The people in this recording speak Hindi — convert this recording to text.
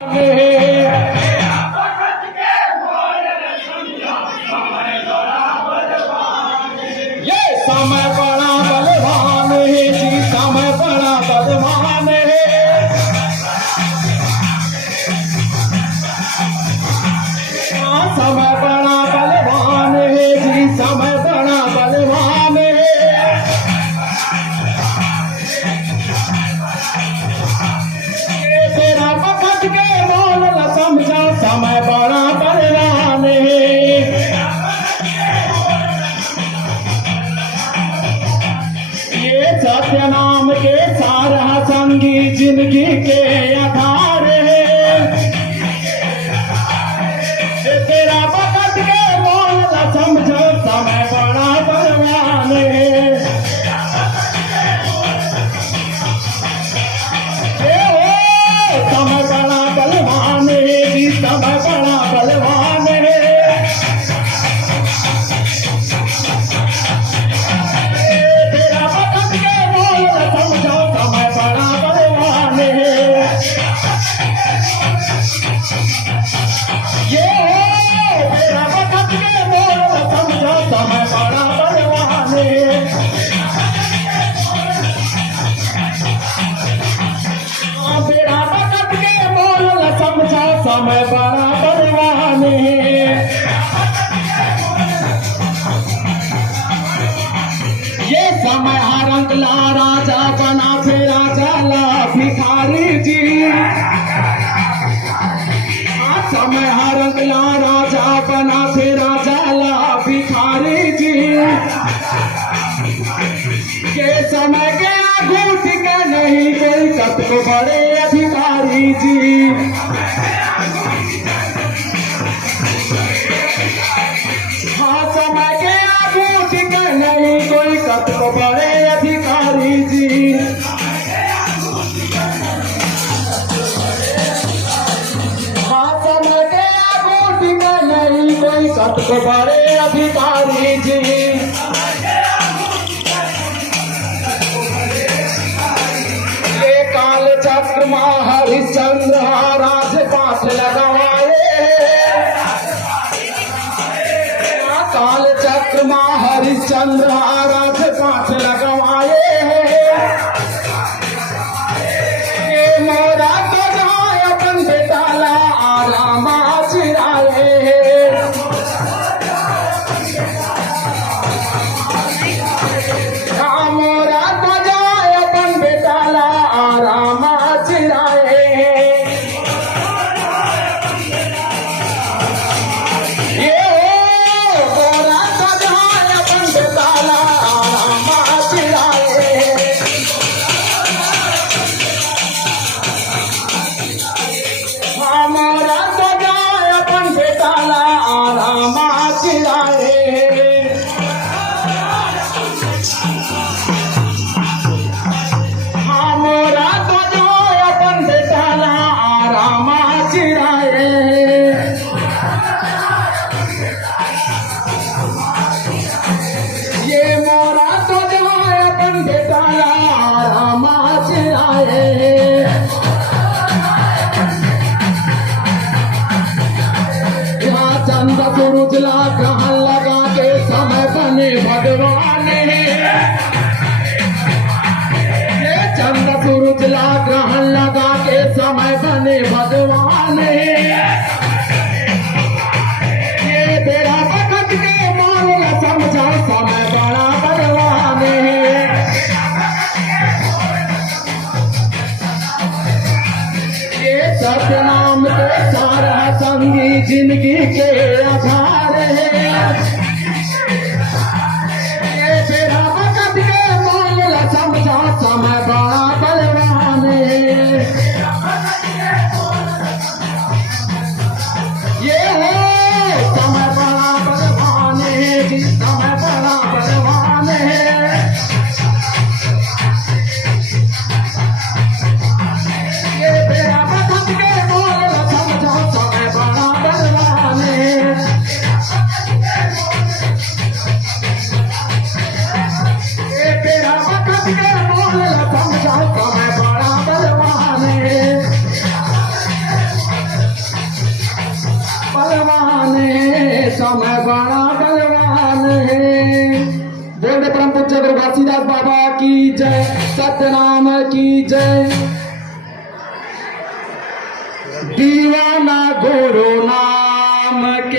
ये समय बड़ा बलवान है जी, समय बड़ा बलवान है। समय बड़ा बलवान है जी, समय बड़ा बलवान है। ये तेरा वक्त के बोल न समझा, समय बड़ा बलवान है। ये सत्य नाम के सारा संगी जिंदगी के आधार है। तेरा वक्त के बोल न समझो, समय बड़ा बलवान है। समय बड़ा बलवान है जी, समय बड़ा बलवान है। तेरा वक्त के बोल न समझो, समय बड़ा बलवान है। ये तेरा वक्त के बोल न समझो, समय बड़ा बलवान है। तेरा वक्त के बोल न समझो, समय बड़ा बलवान है। ये समय हरंग ला राजा बना, फिर राजा ला भिखारी जी। समय हरंग ला राजा बना, फिर राजा ला भिखारी जी। के समय के आगू टिके नहीं कोई, कत को बड़े अधिकारी जी। हाँ, समय के आगू टिके नहीं कोई, कत को बड़े अधिकारी जी। हाँ, समय के आगू टिके नहीं कोई, कत को बड़े अधिकारी जी। काल चक्र माँ हरिश्चंद्र राज पाठ लगाए। काल चक्र माँ हरिश्चंद्र राज पाठ लगवाए। ये मोरा गजाय अपन बेटाला आराम चिराए। मोरा गजाय अपन बेटाला आराम चिराए। ये मोरा गजाय अपन बेटाला आराम चिराए। हाँ, मोरा गजाय अपन बेटाला आराम चिराए। मोरा तो जो अपन बेटाला आराम चिराए। ये मोरा तो जो अपन बेटाला आराम चिराए। यहाँ चंद सूरज ला ग्रहण लगा के समय बने भगवान है। चंद सूरज ला ग्रहण लगा के समय बने भगवान है। ये तेरा वक्त के बोल न समझा, समय बड़ा बलवान है। ये सत्य नाम के सारा संगी जिंदगी के आधार है। ये तेरा वक्त के बोल न समझा, समय बड़ा बलवान है। ये समय बड़ा बलवान है जी, समय बड़ा बलवान है। ये तेरा वक्त के बोल न समझो, समय बड़ा बलवान है। समय बड़ा बलवान है। बोल परम पूज्य गुरु घासीदास बाबा की जय, सत्यनाम की जय। दीवाना गुरु नाम के